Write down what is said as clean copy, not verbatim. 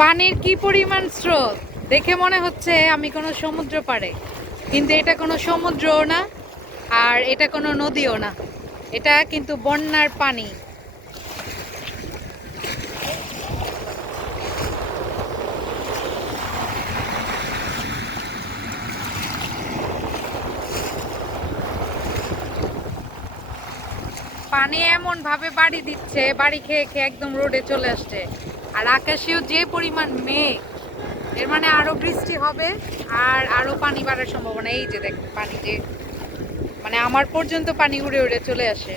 পানির কি পরিমাণ স্রোত দেখে মনে হচ্ছে আমি কোনো সমুদ্র পাড়ে, কিন্তু এটা কোনো সমুদ্রও না আর এটা কোনো নদীও না, এটা কিন্তু বন্যার পানি। পানি এমন ভাবে বাড়ি দিচ্ছে, বাড়ি খেয়ে খেয়ে একদম রোডে চলে আসছে। আর আকাশেও যে পরিমাণ মেঘ, এর মানে আরো বৃষ্টি হবে আর আরো পানি বাড়ার সম্ভাবনা। এই যে দেখ পানি, যে মানে আমার পর্যন্ত পানি উড়ে উড়ে চলে আসে।